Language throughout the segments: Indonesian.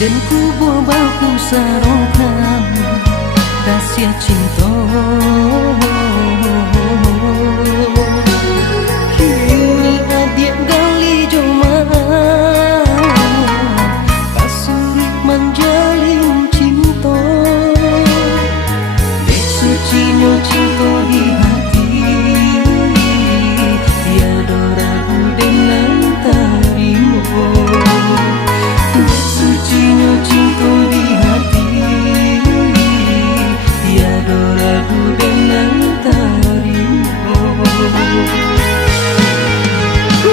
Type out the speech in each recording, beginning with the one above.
dan ku boba ku sarongkan rahasia cinta. Kini adik gali joma kasurik menjalin cinta. Dek sucinya cinta di hati, tiada ragu dengan tarimu. Dek sucinya cinta di hati, tiada ragu dengan tarimu.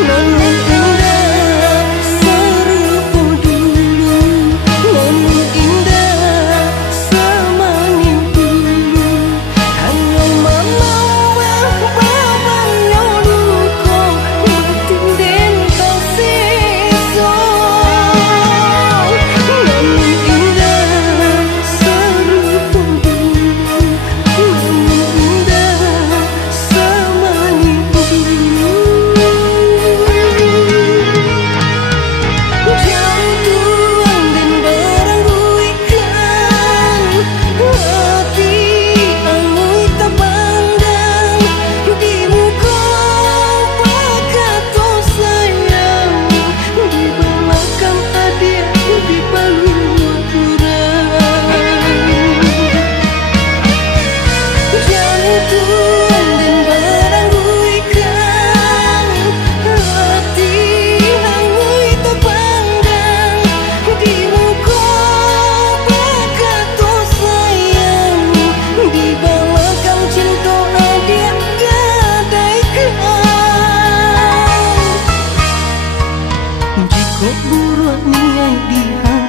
Namun indah serupa dulu, namun indah semanis dulu. Hanya menambah babanya luka batin dan tak sisa. Namun indah serupa dulu, namun indah semanis dulu. Jantung dan berangguikan hati angui tak pandang di muka pakato sayang di belakang adik di baluran. Jantung dan berangguikan hati angui tak pandang di muka pakato sayang di belakang cinta adik gadaikan. Jika buruk niat di hati